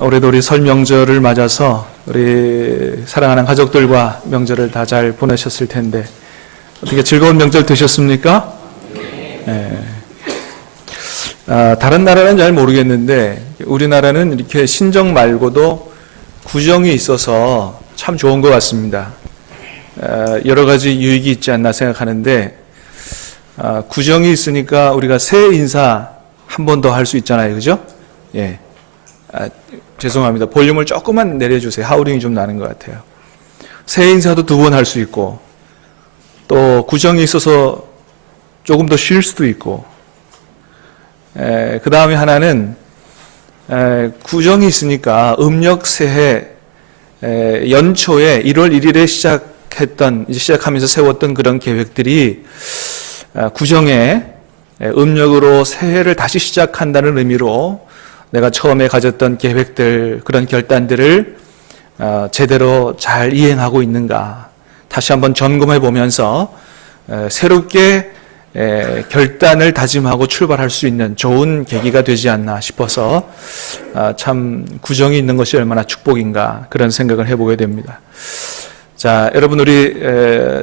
올해도 우리 설 명절을 맞아서 우리 사랑하는 가족들과 명절을 다 잘 보내셨을 텐데 어떻게 즐거운 명절 되셨습니까? 네. 다른 나라는 잘 모르겠는데 우리나라는 이렇게 신정 말고도 구정이 있어서 참 좋은 것 같습니다. 여러 가지 유익이 있지 않나 생각하는데 구정이 있으니까 우리가 새해 인사 한 번 더 할 수 있잖아요, 그죠? 예. 죄송합니다. 볼륨을 조금만 내려주세요. 하우링이 좀 나는 것 같아요. 새해 인사도 2번 할 수 있고 또 구정이 있어서 조금 더 쉴 수도 있고 그 다음에 하나는 구정이 있으니까 음력 새해 연초에 1월 1일에 시작하면서 세웠던 그런 계획들이 구정에 음력으로 새해를 다시 시작한다는 의미로 내가 처음에 가졌던 계획들, 그런 결단들을 제대로 잘 이행하고 있는가 다시 한번 점검해 보면서 새롭게 결단을 다짐하고 출발할 수 있는 좋은 계기가 되지 않나 싶어서 참 구정이 있는 것이 얼마나 축복인가 그런 생각을 해보게 됩니다. 자, 여러분 우리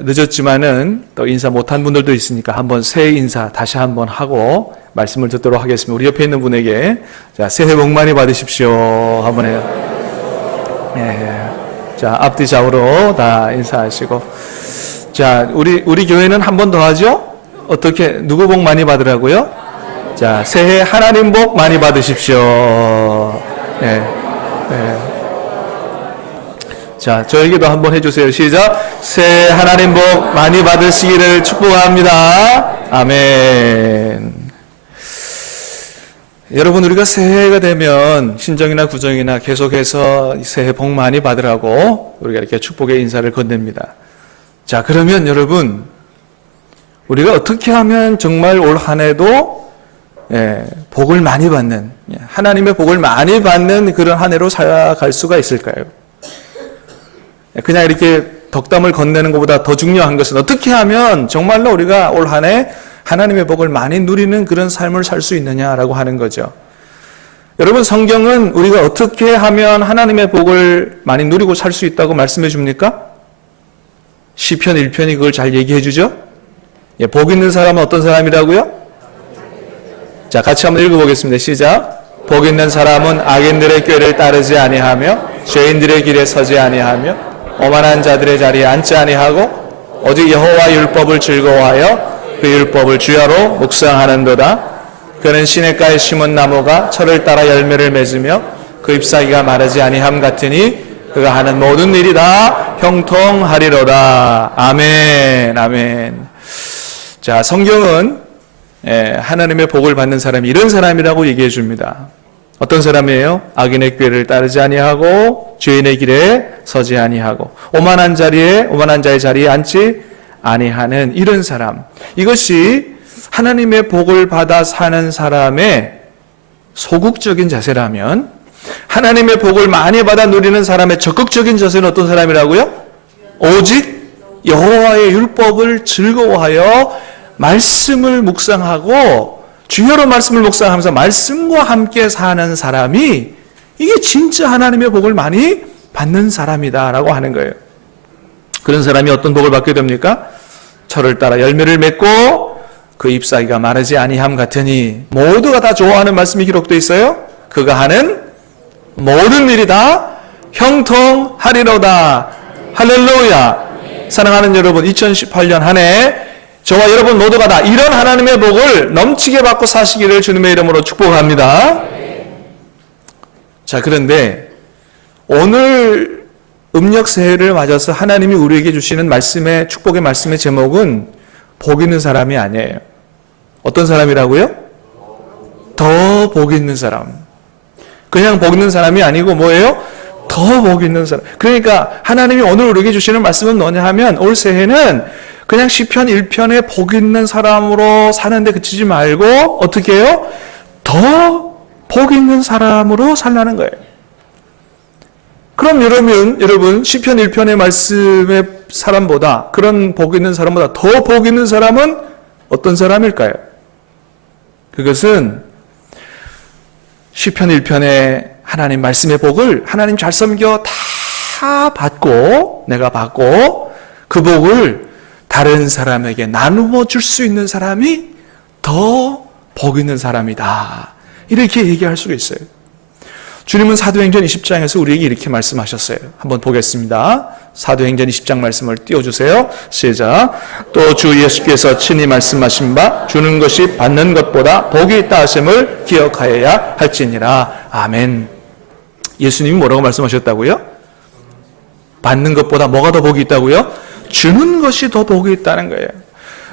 늦었지만은 또 인사 못한 분들도 있으니까 한번 새해 인사 다시 한번 하고 말씀을 듣도록 하겠습니다. 우리 옆에 있는 분에게 자, 새해 복 많이 받으십시오 한번 해요. 예. 자, 앞뒤 좌우로 다 인사하시고 자, 우리 교회는 한 번 더 하죠? 어떻게 누구 복 많이 받으라고요? 자, 새해 하나님 복 많이 받으십시오. 예. 예. 자, 저에게도 한번 해주세요. 시작. 새해 하나님 복 많이 받으시기를 축복합니다. 아멘. 여러분, 우리가 새해가 되면 신정이나 구정이나 계속해서 새해 복 많이 받으라고 우리가 이렇게 축복의 인사를 건넵니다. 자, 그러면 여러분, 우리가 어떻게 하면 정말 올 한 해도 복을 많이 받는, 하나님의 복을 많이 받는 그런 한 해로 살아갈 수가 있을까요? 그냥 이렇게 덕담을 건네는 것보다 더 중요한 것은 어떻게 하면 정말로 우리가 올 한 해 하나님의 복을 많이 누리는 그런 삶을 살 수 있느냐라고 하는 거죠. 여러분, 성경은 우리가 어떻게 하면 하나님의 복을 많이 누리고 살 수 있다고 말씀해 줍니까? 시편 1편이 그걸 잘 얘기해 주죠. 복 있는 사람은 어떤 사람이라고요? 자, 같이 한번 읽어보겠습니다. 시작. 복 있는 사람은 악인들의 꾀를 따르지 아니하며 죄인들의 길에 서지 아니하며 오만한 자들의 자리에 앉지 아니하고 오직 여호와 율법을 즐거워하여 그 율법을 주야로 묵상하는도다. 그는 시냇가에 심은 나무가 철을 따라 열매를 맺으며 그 잎사귀가 마르지 아니함 같으니 그가 하는 모든 일이 다 형통하리로다. 아멘. 아멘. 자, 성경은 하나님의 복을 받는 사람이 이런 사람이라고 얘기해 줍니다. 어떤 사람이에요? 악인의 꾀를 따르지 아니하고 죄인의 길에 서지 아니하고 오만한 자의 자리에 앉지 아니하는 이런 사람. 이것이 하나님의 복을 받아 사는 사람의 소극적인 자세라면 하나님의 복을 많이 받아 누리는 사람의 적극적인 자세는 어떤 사람이라고요? 오직 여호와의 율법을 즐거워하여 말씀을 묵상하고 주여로 말씀을 묵상하면서 말씀과 함께 사는 사람이 이게 진짜 하나님의 복을 많이 받는 사람이다라고 하는 거예요. 그런 사람이 어떤 복을 받게 됩니까? 철을 따라 열매를 맺고 그 잎사귀가 마르지 아니함 같으니 모두가 다 좋아하는 말씀이 기록되어 있어요. 그가 하는 모든 일이 다 형통하리로다. 할렐루야. 사랑하는 여러분, 2018년 한 해 저와 여러분 모두가 다 이런 하나님의 복을 넘치게 받고 사시기를 주님의 이름으로 축복합니다. 자, 그런데 오늘 음력 새해를 맞아서 하나님이 우리에게 주시는 말씀의 축복의 말씀의 제목은 복 있는 사람이 아니에요. 어떤 사람이라고요? 더 복 있는 사람. 그냥 복 있는 사람이 아니고 뭐예요? 더 복 있는 사람. 그러니까 하나님이 오늘 우리에게 주시는 말씀은 뭐냐 하면 올 새해는 그냥 시편 1편에 복 있는 사람으로 사는데 그치지 말고 어떻게 해요? 더 복 있는 사람으로 살라는 거예요. 그럼 여러분 시편 1편의 말씀의 사람보다 그런 복 있는 사람보다 더 복 있는 사람은 어떤 사람일까요? 그것은 시편 1편에 하나님 말씀의 복을 하나님 잘 섬겨 다 받고 내가 받고 그 복을 다른 사람에게 나누어 줄 수 있는 사람이 더 복 있는 사람이다. 이렇게 얘기할 수가 있어요. 주님은 사도행전 20장에서 우리에게 이렇게 말씀하셨어요. 한번 보겠습니다. 사도행전 20장 말씀을 띄워주세요. 시작. 또 주 예수께서 친히 말씀하신 바 주는 것이 받는 것보다 복이 있다 하심을 기억하여야 할지니라. 아멘. 예수님이 뭐라고 말씀하셨다고요? 받는 것보다 뭐가 더 복이 있다고요? 주는 것이 더 복이 있다는 거예요.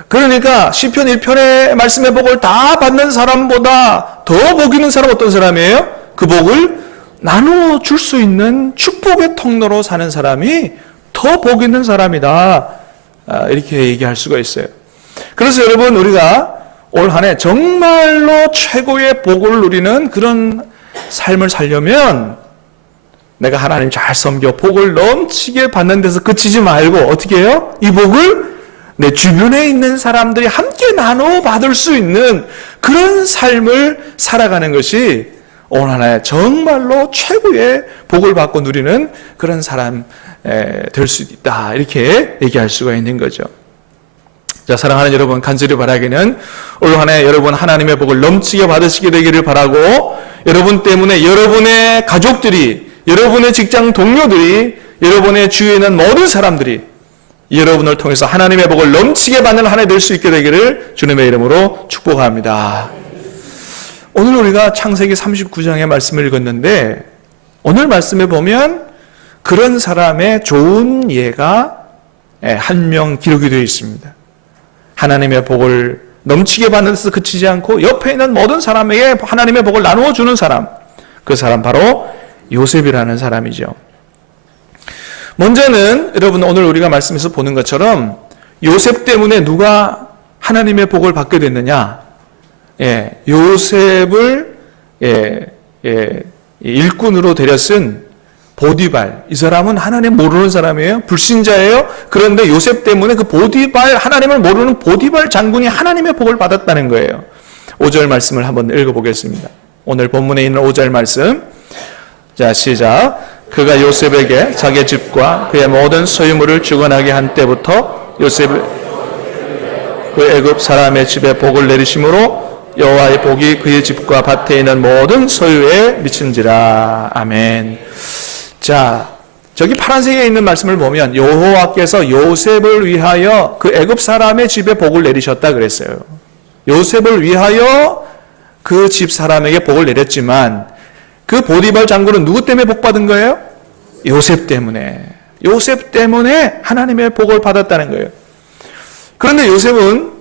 그러니까 시편 1편의 말씀의 복을 다 받는 사람보다 더 복 있는 사람 어떤 사람이에요? 그 복을 나누어 줄 수 있는 축복의 통로로 사는 사람이 더 복 있는 사람이다. 이렇게 얘기할 수가 있어요. 그래서 여러분 우리가 올 한 해 정말로 최고의 복을 누리는 그런 삶을 살려면 내가 하나님 잘 섬겨 복을 넘치게 받는 데서 그치지 말고 어떻게 해요? 이 복을 내 주변에 있는 사람들이 함께 나눠 받을 수 있는 그런 삶을 살아가는 것이 올 한 해 정말로 최고의 복을 받고 누리는 그런 사람 될 수 있다. 이렇게 얘기할 수가 있는 거죠. 자, 사랑하는 여러분, 간절히 바라기는 올 한 해 여러분 하나님의 복을 넘치게 받으시게 되기를 바라고 여러분 때문에 여러분의 가족들이, 여러분의 직장 동료들이, 여러분의 주위에 있는 모든 사람들이 여러분을 통해서 하나님의 복을 넘치게 받는 한 해 될 수 있게 되기를 주님의 이름으로 축복합니다. 오늘 우리가 창세기 39장의 말씀을 읽었는데 오늘 말씀에 보면 그런 사람의 좋은 예가 한 명 기록이 되어 있습니다. 하나님의 복을 넘치게 받는 데서 그치지 않고 옆에 있는 모든 사람에게 하나님의 복을 나누어 주는 사람, 그 사람 바로 요셉이라는 사람이죠. 먼저는 여러분 오늘 우리가 말씀에서 보는 것처럼 요셉 때문에 누가 하나님의 복을 받게 됐느냐? 요셉을 일꾼으로 데려쓴 보디발, 이 사람은 하나님 모르는 사람이에요. 불신자예요. 그런데 요셉 때문에 그 보디발, 하나님을 모르는 보디발 장군이 하나님의 복을 받았다는 거예요. 5절 말씀을 한번 읽어보겠습니다. 오늘 본문에 있는 5절 말씀. 자, 시작. 그가 요셉에게 자기 집과 그의 모든 소유물을 주관하게 한 때부터 요셉이 그 애굽 사람의 집에 복을 내리심으로 여호와의 복이 그의 집과 밭에 있는 모든 소유에 미친지라. 아멘. 자, 저기 파란색에 있는 말씀을 보면 여호와께서 요셉을 위하여 그 애굽 사람의 집에 복을 내리셨다 그랬어요. 요셉을 위하여 그 집 사람에게 복을 내렸지만 그 보디발 장군은 누구 때문에 복 받은 거예요? 요셉 때문에. 요셉 때문에 하나님의 복을 받았다는 거예요. 그런데 요셉은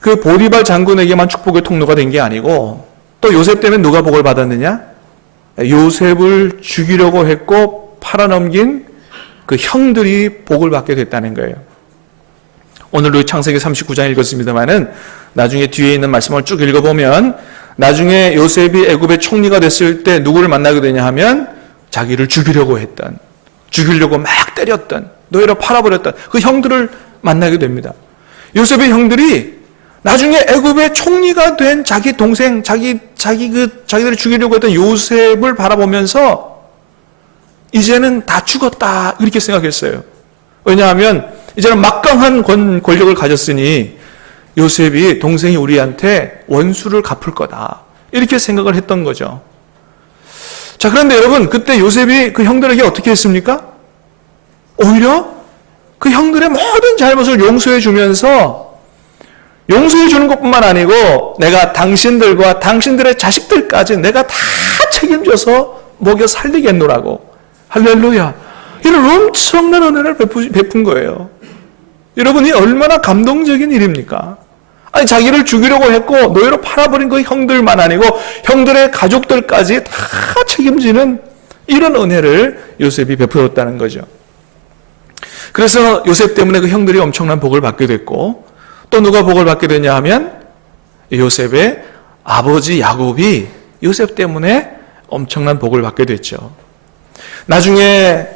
그 보디발 장군에게만 축복의 통로가 된 게 아니고 또 요셉 때문에 누가 복을 받았느냐? 요셉을 죽이려고 했고 팔아넘긴 그 형들이 복을 받게 됐다는 거예요. 오늘도 창세기 39장 읽었습니다만은 나중에 뒤에 있는 말씀을 쭉 읽어보면 나중에 요셉이 애굽의 총리가 됐을 때 누구를 만나게 되냐 하면 자기를 죽이려고 했던, 죽이려고 막 때렸던, 노예로 팔아버렸던 그 형들을 만나게 됩니다. 요셉의 형들이 나중에 애굽의 총리가 된 자기 동생, 자기들을 죽이려고 했던 요셉을 바라보면서 이제는 다 죽었다 이렇게 생각했어요. 왜냐하면 이제는 막강한 권력을 가졌으니 요셉이 동생이 우리한테 원수를 갚을 거다 이렇게 생각을 했던 거죠. 자, 그런데 여러분 그때 요셉이 그 형들에게 어떻게 했습니까? 오히려 그 형들의 모든 잘못을 용서해 주면서 용서해 주는 것뿐만 아니고 내가 당신들과 당신들의 자식들까지 내가 다 책임져서 먹여 살리겠노라고. 할렐루야. 이런 엄청난 은혜를 베푼 거예요. 여러분이 얼마나 감동적인 일입니까? 아니 자기를 죽이려고 했고 노예로 팔아버린 그 형들만 아니고 형들의 가족들까지 다 책임지는 이런 은혜를 요셉이 베풀었다는 거죠. 그래서 요셉 때문에 그 형들이 엄청난 복을 받게 됐고 또 누가 복을 받게 되냐 하면 요셉의 아버지 야곱이 요셉 때문에 엄청난 복을 받게 됐죠. 나중에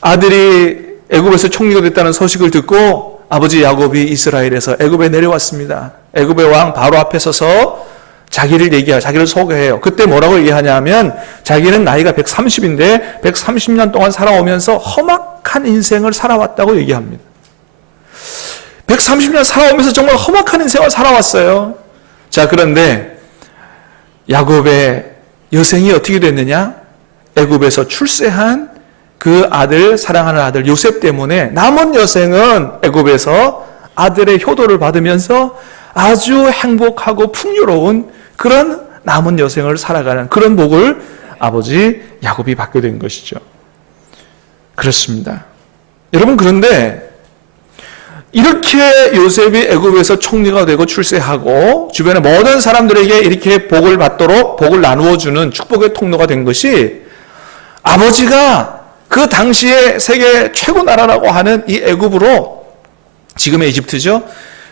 아들이 애굽에서 총리가 됐다는 소식을 듣고 아버지 야곱이 이스라엘에서 애굽에 내려왔습니다. 애굽의 왕 바로 앞에 서서 자기를 얘기해요. 자기를 소개해요. 그때 뭐라고 얘기하냐면 자기는 나이가 130인데 130년 동안 살아오면서 험악한 인생을 살아왔다고 얘기합니다. 130년 살아오면서 정말 험악한 인생을 살아왔어요. 자, 그런데 야곱의 여생이 어떻게 됐느냐? 애굽에서 출세한 그 아들, 사랑하는 아들 요셉 때문에 남은 여생은 애굽에서 아들의 효도를 받으면서 아주 행복하고 풍요로운 그런 남은 여생을 살아가는 그런 복을 아버지 야곱이 받게 된 것이죠. 그렇습니다. 여러분, 그런데 이렇게 요셉이 애굽에서 총리가 되고 출세하고 주변의 모든 사람들에게 이렇게 복을 받도록 복을 나누어 주는 축복의 통로가 된 것이 아버지가 그 당시에 세계 최고 나라라고 하는 이 애굽으로, 지금의 이집트죠,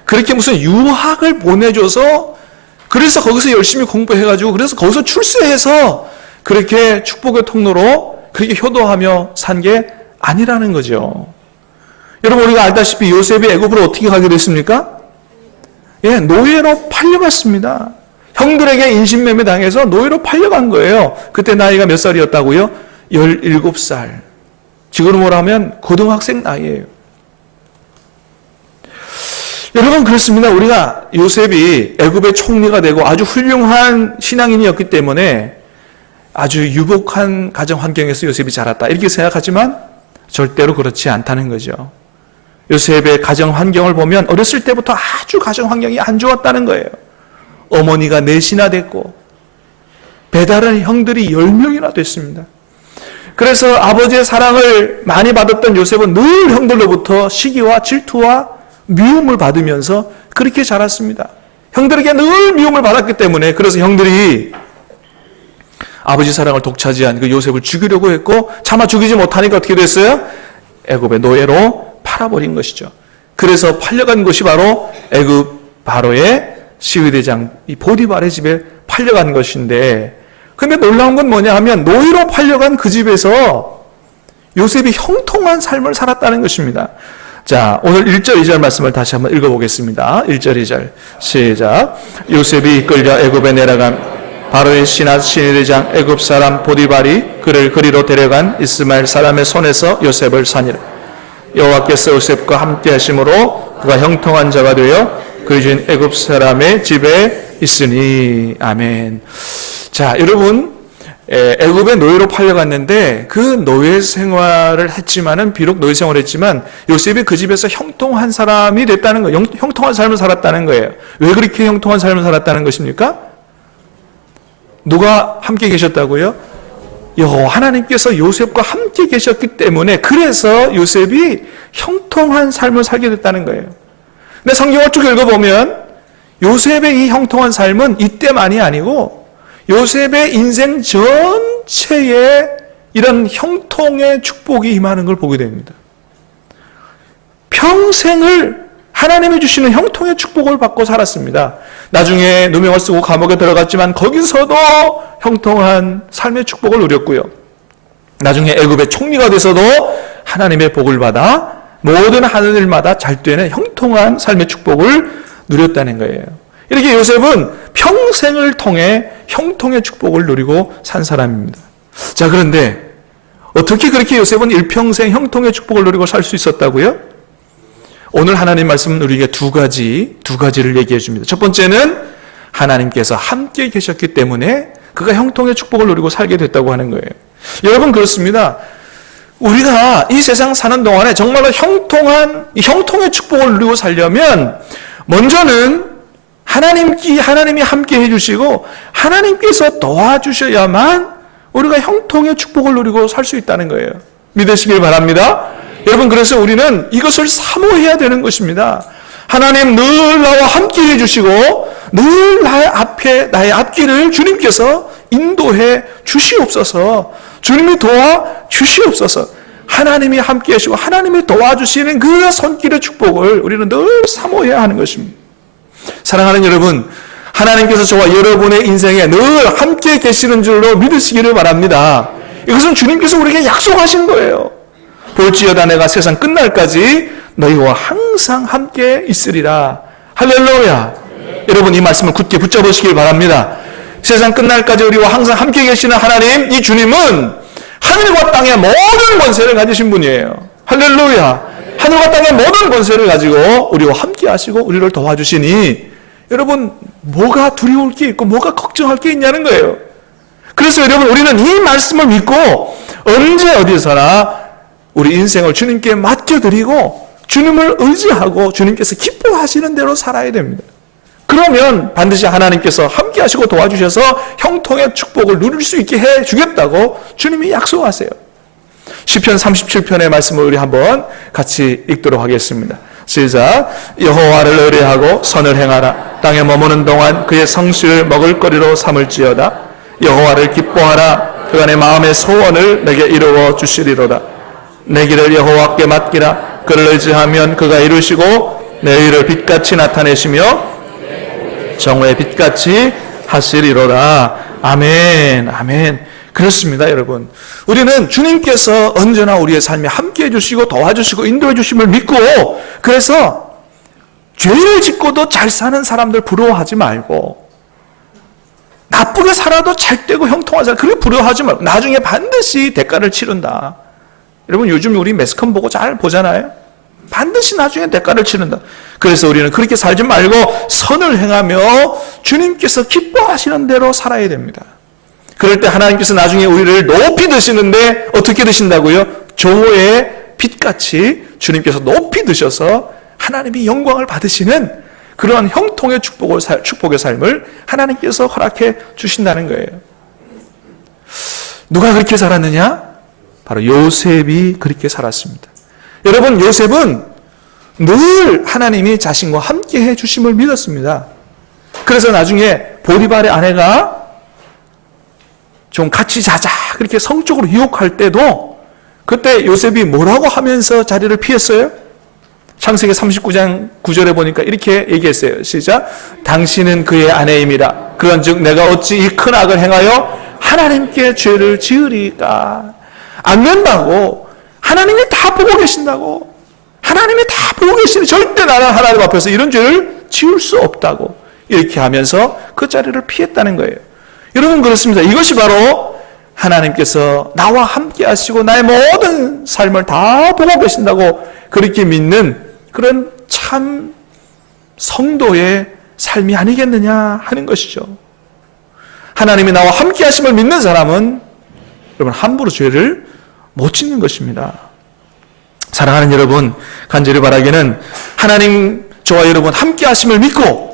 그렇게 무슨 유학을 보내줘서 그래서 거기서 열심히 공부해가지고 그래서 거기서 출세해서 그렇게 축복의 통로로 그렇게 효도하며 산 게 아니라는 거죠. 여러분, 우리가 알다시피 요셉이 애굽으로 어떻게 가게 됐습니까? 예, 노예로 팔려갔습니다. 형들에게 인신매매 당해서 노예로 팔려간 거예요. 그때 나이가 몇 살이었다고요? 17살. 지금으로 하면 고등학생 나이예요. 여러분, 그렇습니다. 우리가 요셉이 애굽의 총리가 되고 아주 훌륭한 신앙인이었기 때문에 아주 유복한 가정 환경에서 요셉이 자랐다 이렇게 생각하지만 절대로 그렇지 않다는 거죠. 요셉의 가정 환경을 보면 어렸을 때부터 아주 가정 환경이 안 좋았다는 거예요. 어머니가 넷이나 됐고 배다른 형들이 10명이나 됐습니다. 그래서 아버지의 사랑을 많이 받았던 요셉은 늘 형들로부터 시기와 질투와 미움을 받으면서 그렇게 자랐습니다. 형들에게 늘 미움을 받았기 때문에 그래서 형들이 아버지 사랑을 독차지한 그 요셉을 죽이려고 했고 차마 죽이지 못하니까 어떻게 됐어요? 애굽의 노예로 팔아버린 것이죠. 그래서 팔려간 곳이 바로 애굽 바로의 시위대장 이 보디발의 집에 팔려간 것인데, 근데 놀라운 건 뭐냐 하면 노예로 팔려간 그 집에서 요셉이 형통한 삶을 살았다는 것입니다. 자, 오늘 1절 2절 말씀을 다시 한번 읽어보겠습니다. 1절 2절 시작. 요셉이 이끌려 애굽에 내려간 바로의 신하 시위대장 애굽 사람 보디발이 그를 그리로 데려간 이스마엘 사람의 손에서 요셉을 산이라. 여호와께서 요셉과 함께 하심으로 그가 형통한 자가 되어 그의 주인 애굽 사람의 집에 있으니. 아멘. 자, 여러분, 애굽의 노예로 팔려갔는데 그 노예 생활을 했지만은 비록 노예 생활을 했지만 요셉이 그 집에서 형통한 사람이 됐다는 거예요. 형통한 삶을 살았다는 거예요. 왜 그렇게 형통한 삶을 살았다는 것입니까? 누가 함께 계셨다고요? 여호와 하나님께서 요셉과 함께 계셨기 때문에 그래서 요셉이 형통한 삶을 살게 됐다는 거예요. 근데 성경을 쭉 읽어보면 요셉의 이 형통한 삶은 이때만이 아니고 요셉의 인생 전체에 이런 형통의 축복이 임하는 걸 보게 됩니다. 평생을 하나님이 주시는 형통의 축복을 받고 살았습니다. 나중에 누명을 쓰고 감옥에 들어갔지만 거기서도 형통한 삶의 축복을 누렸고요. 나중에 애굽의 총리가 돼서도 하나님의 복을 받아 모든 하늘마다 잘 되는 형통한 삶의 축복을 누렸다는 거예요. 이렇게 요셉은 평생을 통해 형통의 축복을 누리고 산 사람입니다. 자, 그런데 어떻게 그렇게 요셉은 일평생 형통의 축복을 누리고 살 수 있었다고요? 오늘 하나님 말씀은 우리에게 두 가지를 얘기해 줍니다. 첫 번째는 하나님께서 함께 계셨기 때문에 그가 형통의 축복을 누리고 살게 됐다고 하는 거예요. 여러분, 그렇습니다. 우리가 이 세상 사는 동안에 정말로 형통의 축복을 누리고 살려면 먼저는 하나님이 함께 해주시고 하나님께서 도와주셔야만 우리가 형통의 축복을 누리고 살 수 있다는 거예요. 믿으시길 바랍니다. 여러분, 그래서 우리는 이것을 사모해야 되는 것입니다. 하나님 늘 나와 함께 해주시고 늘 나의 앞길을 주님께서 인도해 주시옵소서. 주님이 도와 주시옵소서. 하나님이 함께 하시고 하나님이 도와주시는 그 손길의 축복을 우리는 늘 사모해야 하는 것입니다. 사랑하는 여러분, 하나님께서 저와 여러분의 인생에 늘 함께 계시는 줄로 믿으시기를 바랍니다. 이것은 주님께서 우리에게 약속하신 거예요. 볼지어다 내가 세상 끝날까지 너희와 항상 함께 있으리라. 할렐루야. 여러분 이 말씀을 굳게 붙잡으시길 바랍니다. 세상 끝날까지 우리와 항상 함께 계시는 하나님, 이 주님은 하늘과 땅의 모든 권세를 가지신 분이에요. 할렐루야. 하늘과 땅의 모든 권세를 가지고 우리와 함께 하시고 우리를 도와주시니 여러분 뭐가 두려울 게 있고 뭐가 걱정할 게 있냐는 거예요. 그래서 여러분 우리는 이 말씀을 믿고 언제 어디서나 우리 인생을 주님께 맡겨드리고 주님을 의지하고 주님께서 기뻐하시는 대로 살아야 됩니다. 그러면 반드시 하나님께서 함께 하시고 도와주셔서 형통의 축복을 누릴 수 있게 해주겠다고 주님이 약속하세요. 시편 37편의 말씀을 우리 한번 같이 읽도록 하겠습니다. 시작. 여호와를 의뢰하고 선을 행하라. 땅에 머무는 동안 그의 성실을 먹을거리로 삼을지어다. 여호와를 기뻐하라. 그가 내 마음의 소원을 내게 이루어 주시리로다. 내 길을 여호와께 맡기라. 그를 의지하면 그가 이루시고 내 일을 빛같이 나타내시며 정오의 빛같이 하시리로다. 아멘. 아멘. 그렇습니다, 여러분. 우리는 주님께서 언제나 우리의 삶에 함께 해주시고 도와주시고 인도해 주심을 믿고, 그래서 죄를 짓고도 잘 사는 사람들 부러워하지 말고, 나쁘게 살아도 잘 되고 형통한 사람, 그래 부러워하지 말고 나중에 반드시 대가를 치른다. 여러분 요즘 우리 매스컴 보고 잘 보잖아요. 반드시 나중에 대가를 치른다. 그래서 우리는 그렇게 살지 말고 선을 행하며 주님께서 기뻐하시는 대로 살아야 됩니다. 그럴 때 하나님께서 나중에 우리를 높이 드시는데 어떻게 드신다고요? 조의 빛같이 주님께서 높이 드셔서 하나님이 영광을 받으시는 그러한 형통의 축복의 삶을 하나님께서 허락해 주신다는 거예요. 누가 그렇게 살았느냐? 바로 요셉이 그렇게 살았습니다. 여러분 요셉은 늘 하나님이 자신과 함께 해주심을 믿었습니다. 그래서 나중에 보디발의 아내가 좀 같이 자자 그렇게 성적으로 유혹할 때도 그때 요셉이 뭐라고 하면서 자리를 피했어요? 창세기 39장 9절에 보니까 이렇게 얘기했어요. 시작. 당신은 그의 아내임이라. 그런즉 내가 어찌 이 큰 악을 행하여 하나님께 죄를 지으리까. 안 된다고. 하나님이 다 보고 계신다고. 하나님이 다 보고 계시니 절대 나는 하나님 앞에서 이런 죄를 지을 수 없다고. 이렇게 하면서 그 자리를 피했다는 거예요. 여러분 그렇습니다. 이것이 바로 하나님께서 나와 함께 하시고 나의 모든 삶을 다 보고 계신다고 그렇게 믿는 그런 참 성도의 삶이 아니겠느냐 하는 것이죠. 하나님이 나와 함께 하심을 믿는 사람은 여러분 함부로 죄를 못 짓는 것입니다. 사랑하는 여러분, 간절히 바라기는 하나님 저와 여러분 함께 하심을 믿고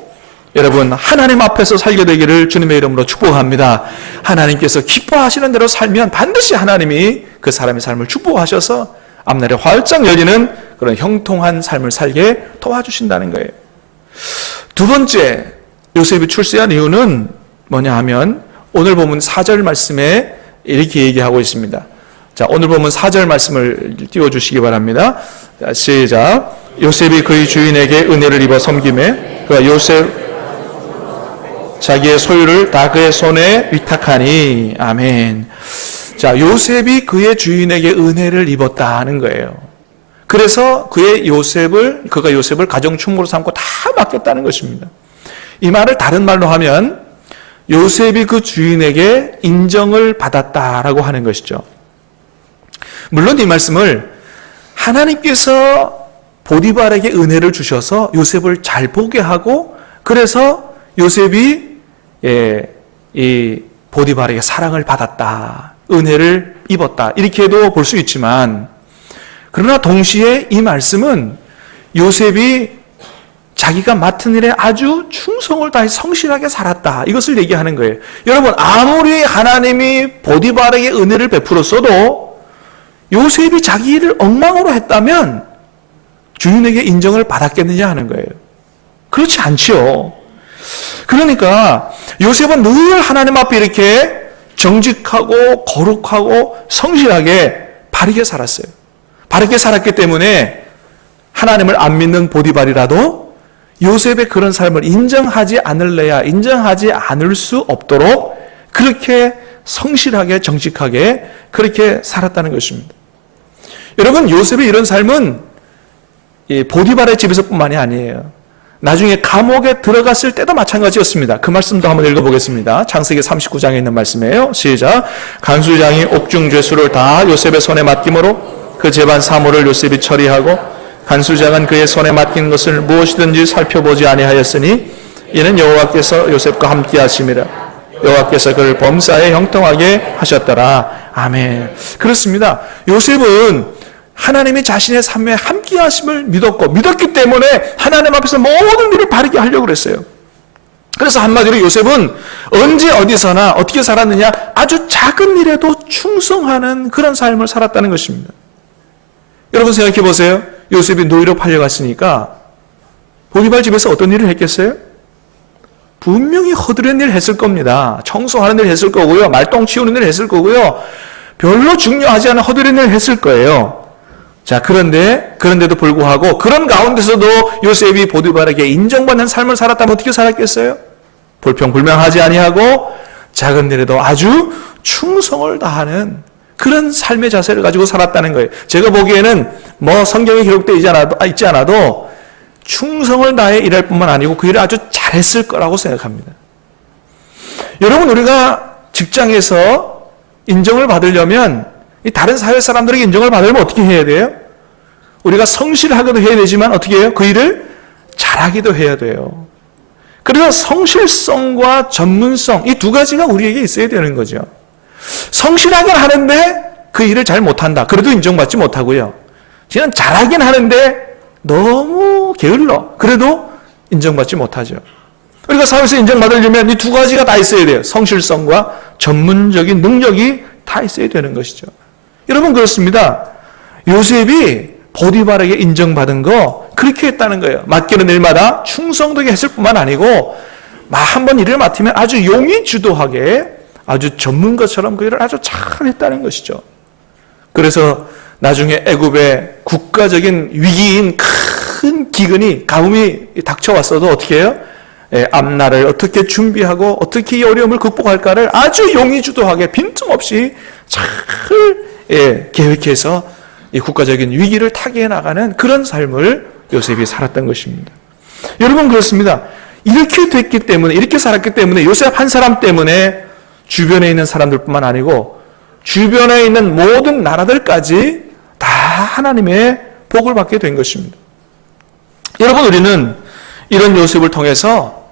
여러분 하나님 앞에서 살게 되기를 주님의 이름으로 축복합니다. 하나님께서 기뻐하시는 대로 살면 반드시 하나님이 그 사람의 삶을 축복하셔서 앞날에 활짝 열리는 그런 형통한 삶을 살게 도와주신다는 거예요. 두 번째, 요셉이 출세한 이유는 뭐냐 하면 오늘 본문 4절 말씀에 이렇게 얘기하고 있습니다. 자, 오늘 본문 4절 말씀을 띄워주시기 바랍니다. 자, 시작. 요셉이 그의 주인에게 은혜를 입어 섬김에 그가 요셉 자기의 소유를 다 그의 손에 위탁하니. 아멘. 자, 요셉이 그의 주인에게 은혜를 입었다 하는 거예요. 그래서 그가 요셉을 가정 충무로 삼고 다 맡겼다는 것입니다. 이 말을 다른 말로 하면 요셉이 그 주인에게 인정을 받았다라고 하는 것이죠. 물론 이 말씀을 하나님께서 보디발에게 은혜를 주셔서 요셉을 잘 보게 하고 그래서 요셉이 이 보디발에게 사랑을 받았다, 은혜를 입었다 이렇게도 볼 수 있지만 그러나 동시에 이 말씀은 요셉이 자기가 맡은 일에 아주 충성을 다해 성실하게 살았다 이것을 얘기하는 거예요. 여러분 아무리 하나님이 보디발에게 은혜를 베풀었어도 요셉이 자기 일을 엉망으로 했다면 주인에게 인정을 받았겠느냐 하는 거예요. 그렇지 않지요. 그러니까 요셉은 늘 하나님 앞에 이렇게 정직하고 거룩하고 성실하게 바르게 살았어요. 바르게 살았기 때문에 하나님을 안 믿는 보디발이라도 요셉의 그런 삶을 인정하지 않을 수 없도록 그렇게 성실하게 정직하게 그렇게 살았다는 것입니다. 여러분 요셉의 이런 삶은 보디발의 집에서뿐만이 아니에요. 나중에 감옥에 들어갔을 때도 마찬가지였습니다. 그 말씀도 한번 읽어보겠습니다. 창세기 39장에 있는 말씀이에요. 시작. 간수장이 옥중 죄수를 다 요셉의 손에 맡김으로 그 재반 사물을 요셉이 처리하고 간수장은 그의 손에 맡긴 것을 무엇이든지 살펴보지 아니하였으니 이는 여호와께서 요셉과 함께 하심이라. 여호와께서 그를 범사에 형통하게 하셨더라. 아멘. 그렇습니다. 요셉은 하나님이 자신의 삶에 함께 하심을 믿었기 때문에 하나님 앞에서 모든 일을 바르게 하려고 그랬어요. 그래서 한마디로 요셉은 언제 어디서나 어떻게 살았느냐? 아주 작은 일에도 충성하는 그런 삶을 살았다는 것입니다. 여러분 생각해 보세요. 요셉이 노예로 팔려갔으니까 보디발 집에서 어떤 일을 했겠어요? 분명히 허드렛 일 했을 겁니다. 청소하는 일 했을 거고요. 말똥 치우는 일 했을 거고요. 별로 중요하지 않은 허드렛 일 했을 거예요. 자, 그런데도 불구하고 그런 가운데서도 요셉이 보디발에게 인정받는 삶을 살았다면 어떻게 살았겠어요? 불평불명하지 아니하고 작은 일에도 아주 충성을 다하는 그런 삶의 자세를 가지고 살았다는 거예요. 제가 보기에는 성경에 기록되어 있지 않아도 충성을 다해 일할 뿐만 아니고 그 일을 아주 잘했을 거라고 생각합니다. 여러분, 우리가 직장에서 인정을 받으려면 다른 사회 사람들에게 인정을 받으려면 어떻게 해야 돼요? 우리가 성실하기도 해야 되지만 어떻게 해요? 그 일을 잘하기도 해야 돼요. 그래서 성실성과 전문성, 이 두 가지가 우리에게 있어야 되는 거죠. 성실하긴 하는데 그 일을 잘 못한다. 그래도 인정받지 못하고요. 그냥 잘하긴 하는데 너무 게을러. 그래도 인정받지 못하죠. 우리가 사회에서 인정받으려면 이 두 가지가 다 있어야 돼요. 성실성과 전문적인 능력이 다 있어야 되는 것이죠. 여러분, 그렇습니다. 요셉이 보디발에게 인정받은 거 그렇게 했다는 거예요. 맡기는 일마다 충성되게 했을 뿐만 아니고 한번 일을 맡으면 아주 용의주도하게 아주 전문가처럼 그 일을 아주 잘했다는 것이죠. 그래서 나중에 애굽의 국가적인 위기인 큰 기근이 가뭄이 닥쳐왔어도 어떻게 해요? 앞날을 어떻게 준비하고 어떻게 이 어려움을 극복할까를 아주 용의주도하게 빈틈없이 잘 계획해서 이 국가적인 위기를 타개해 나가는 그런 삶을 요셉이 살았던 것입니다. 여러분, 그렇습니다. 이렇게 됐기 때문에, 이렇게 살았기 때문에 요셉 한 사람 때문에 주변에 있는 사람들뿐만 아니고 주변에 있는 모든 나라들까지 다 하나님의 복을 받게 된 것입니다. 여러분, 우리는 이런 요셉을 통해서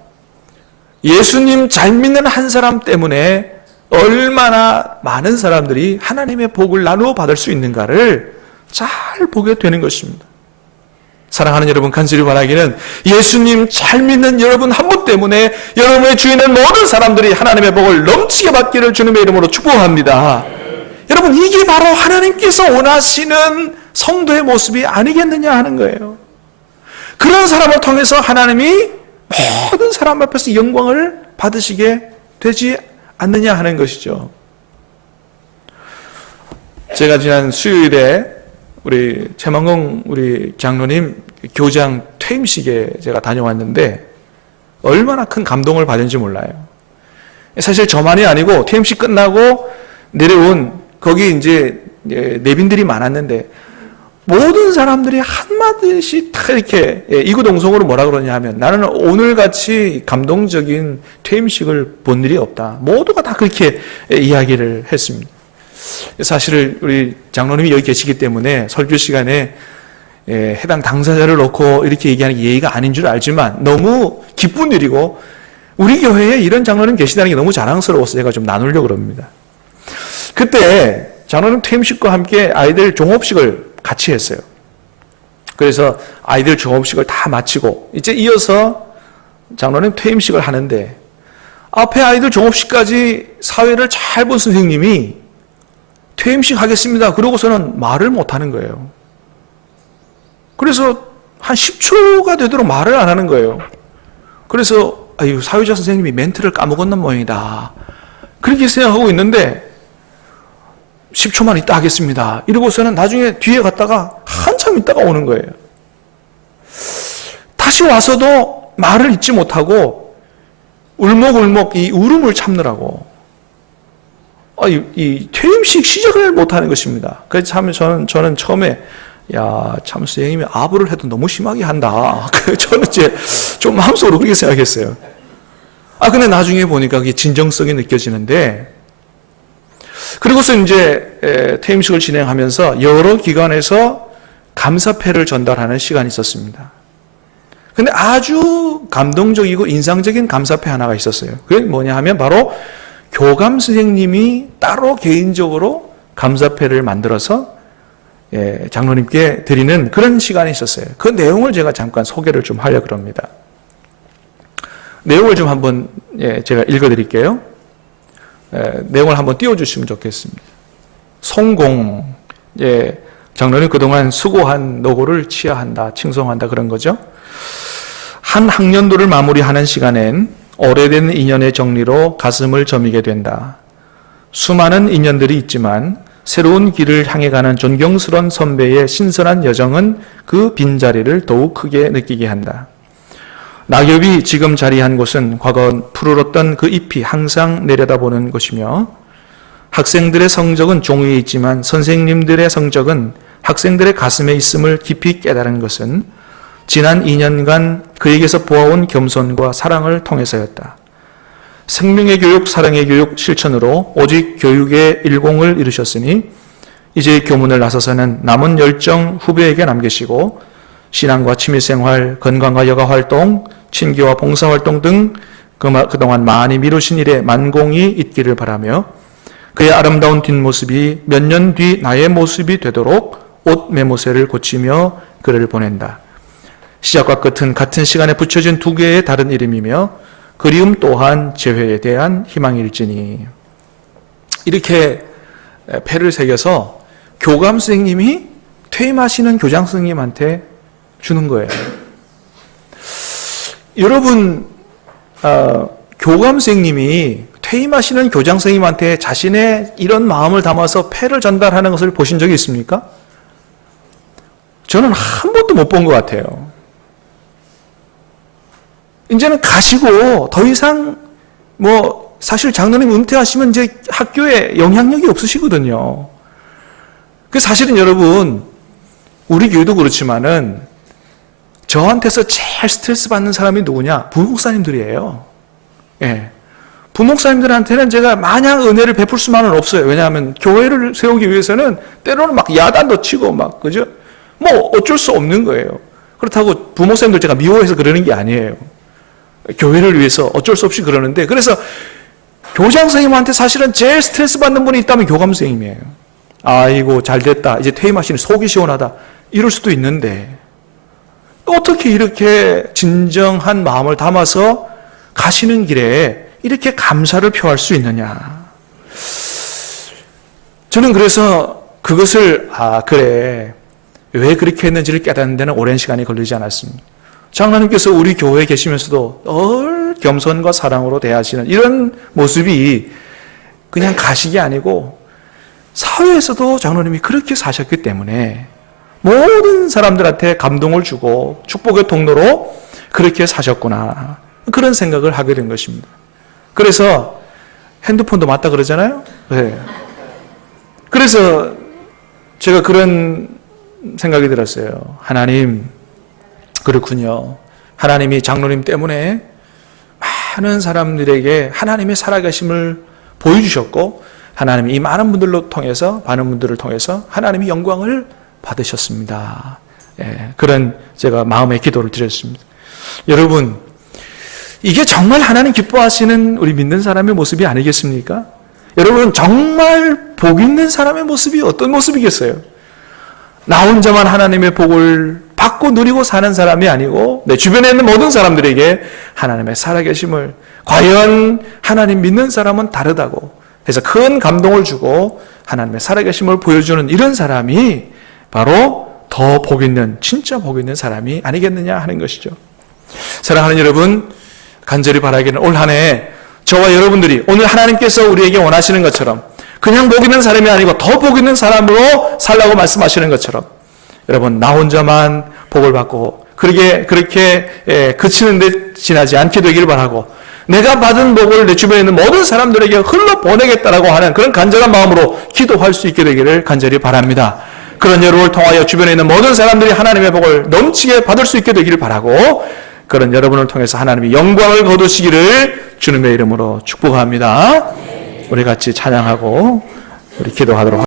예수님 잘 믿는 한 사람 때문에 얼마나 많은 사람들이 하나님의 복을 나누어 받을 수 있는가를 잘 보게 되는 것입니다. 사랑하는 여러분, 간절히 바라기는 예수님 잘 믿는 여러분 한 분 때문에 여러분의 주위에 있는 모든 사람들이 하나님의 복을 넘치게 받기를 주님의 이름으로 축복합니다. 여러분, 이게 바로 하나님께서 원하시는 성도의 모습이 아니겠느냐 하는 거예요. 그런 사람을 통해서 하나님이 모든 사람 앞에서 영광을 받으시게 되지 않느냐 하는 것이죠. 제가 지난 수요일에 우리 최만공 우리 장로님 교장 퇴임식에 제가 다녀왔는데 얼마나 큰 감동을 받은지 몰라요. 사실 저만이 아니고 퇴임식 끝나고 내려온 거기 이제 내빈들이 많았는데 모든 사람들이 한마디씩 다 이렇게 이구동성으로 뭐라 그러냐 하면 나는 오늘같이 감동적인 퇴임식을 본 일이 없다. 모두가 다 그렇게 이야기를 했습니다. 사실 우리 장로님이 여기 계시기 때문에 설교 시간에 해당 당사자를 놓고 이렇게 얘기하는 게 예의가 아닌 줄 알지만 너무 기쁜 일이고 우리 교회에 이런 장로님 계시다는 게 너무 자랑스러워서 제가 좀 나누려고 합니다. 그때 장로님 퇴임식과 함께 아이들 종업식을 같이 했어요. 그래서 아이들 종업식을 다 마치고 이제 이어서 장로님 퇴임식을 하는데 앞에 아이들 종업식까지 사회를 잘 본 선생님이 퇴임식 하겠습니다. 그러고서는 말을 못하는 거예요. 그래서 한 10초가 되도록 말을 안 하는 거예요. 그래서 사회자 선생님이 멘트를 까먹었는 모양이다. 그렇게 생각하고 있는데 10초만 있다 하겠습니다. 이러고서는 나중에 뒤에 갔다가 한참 있다가 오는 거예요. 다시 와서도 말을 잊지 못하고 울먹울먹 이 울음을 참느라고 이 퇴임식 시작을 못하는 것입니다. 그래서 저는 처음에 야, 참 선생님이 아부를 해도 너무 심하게 한다. 저는 이제 좀 마음속으로 그렇게 생각했어요. 근데 나중에 보니까 그게 진정성이 느껴지는데, 그리고서 이제 퇴임식을 진행하면서 여러 기관에서 감사패를 전달하는 시간이 있었습니다. 근데 아주 감동적이고 인상적인 감사패 하나가 있었어요. 그게 뭐냐 하면 바로 교감 선생님이 따로 개인적으로 감사패를 만들어서 장로님께 드리는 그런 시간이 있었어요. 그 내용을 제가 잠깐 소개를 좀 하려고 합니다. 내용을 좀 한번 제가 읽어드릴게요. 내용을 한번 띄워주시면 좋겠습니다. 송공, 장로님 그동안 수고한 노고를 치하한다, 칭송한다 그런 거죠. 한 학년도를 마무리하는 시간엔 오래된 인연의 정리로 가슴을 저미게 된다. 수많은 인연들이 있지만 새로운 길을 향해 가는 존경스러운 선배의 신선한 여정은 그 빈자리를 더욱 크게 느끼게 한다. 낙엽이 지금 자리한 곳은 과거 푸르렀던 그 잎이 항상 내려다보는 곳이며, 학생들의 성적은 종이에 있지만 선생님들의 성적은 학생들의 가슴에 있음을 깊이 깨달은 것은 지난 2년간 그에게서 보아온 겸손과 사랑을 통해서였다. 생명의 교육, 사랑의 교육 실천으로 오직 교육의 일공을 이루셨으니 이제 교문을 나서서는 남은 열정 후배에게 남기시고 신앙과 취미생활, 건강과 여가활동, 친교와 봉사활동 등 그동안 많이 미루신 일에 만공이 있기를 바라며 그의 아름다운 뒷모습이 몇 년 뒤 나의 모습이 되도록 옷 매무새를 고치며 그를 보낸다. 시작과 끝은 같은 시간에 붙여진 두 개의 다른 이름이며 그리움 또한 재회에 대한 희망일지니. 이렇게 패를 새겨서 교감 선생님이 퇴임하시는 교장 선생님한테 주는 거예요. 여러분, 교감 선생님이 퇴임하시는 교장 선생님한테 자신의 이런 마음을 담아서 패를 전달하는 것을 보신 적이 있습니까? 저는 한 번도 못 본 것 같아요. 이제는 가시고 더 이상 사실 장로님 은퇴하시면 이제 학교에 영향력이 없으시거든요. 그 사실은 여러분, 우리 교회도 그렇지만은 저한테서 제일 스트레스 받는 사람이 누구냐? 부목사님들이에요. 예. 부목사님들한테는 제가 마냥 은혜를 베풀 수만은 없어요. 왜냐하면 교회를 세우기 위해서는 때로는 막 야단도 치고 그죠? 어쩔 수 없는 거예요. 그렇다고 부목사님들 제가 미워해서 그러는 게 아니에요. 교회를 위해서 어쩔 수 없이 그러는데, 그래서 교장 선생님한테 사실은 제일 스트레스 받는 분이 있다면 교감 선생님이에요. 아이고 잘 됐다, 이제 퇴임하시니 속이 시원하다, 이럴 수도 있는데 어떻게 이렇게 진정한 마음을 담아서 가시는 길에 이렇게 감사를 표할 수 있느냐. 저는 그래서 그것을 그래, 왜 그렇게 했는지를 깨닫는 데는 오랜 시간이 걸리지 않았습니다. 장로님께서 우리 교회에 계시면서도 늘 겸손과 사랑으로 대하시는 이런 모습이 그냥 가식이 아니고 사회에서도 장로님이 그렇게 사셨기 때문에 모든 사람들한테 감동을 주고 축복의 통로로 그렇게 사셨구나, 그런 생각을 하게 된 것입니다. 그래서 핸드폰도 맞다 그러잖아요. 네. 그래서 제가 그런 생각이 들었어요. 하나님, 그렇군요. 하나님이 장로님 때문에 많은 사람들에게 하나님의 살아계심을 보여주셨고, 하나님이 이 많은 분들로 통해서, 많은 분들을 통해서 하나님이 영광을 받으셨습니다. 그런 제가 마음의 기도를 드렸습니다. 여러분, 이게 정말 하나님 기뻐하시는 우리 믿는 사람의 모습이 아니겠습니까? 여러분, 정말 복 있는 사람의 모습이 어떤 모습이겠어요? 나 혼자만 하나님의 복을 받고 누리고 사는 사람이 아니고 내 주변에 있는 모든 사람들에게 하나님의 살아계심을, 과연 하나님 믿는 사람은 다르다고 해서 큰 감동을 주고 하나님의 살아계심을 보여주는 이런 사람이 바로 더 복 있는, 진짜 복 있는 사람이 아니겠느냐 하는 것이죠. 사랑하는 여러분, 간절히 바라기는 올 한 해 저와 여러분들이 오늘 하나님께서 우리에게 원하시는 것처럼 그냥 복 있는 사람이 아니고 더 복 있는 사람으로 살라고 말씀하시는 것처럼, 여러분, 나 혼자만 복을 받고 그렇게 그치는 데 지나지 않게 되기를 바라고, 내가 받은 복을 내 주변에 있는 모든 사람들에게 흘러 보내겠다라고 하는 그런 간절한 마음으로 기도할 수 있게 되기를 간절히 바랍니다. 그런 여러분을 통하여 주변에 있는 모든 사람들이 하나님의 복을 넘치게 받을 수 있게 되기를 바라고, 그런 여러분을 통해서 하나님이 영광을 거두시기를 주님의 이름으로 축복합니다. 우리 같이 찬양하고 우리 기도하도록 하겠습니다.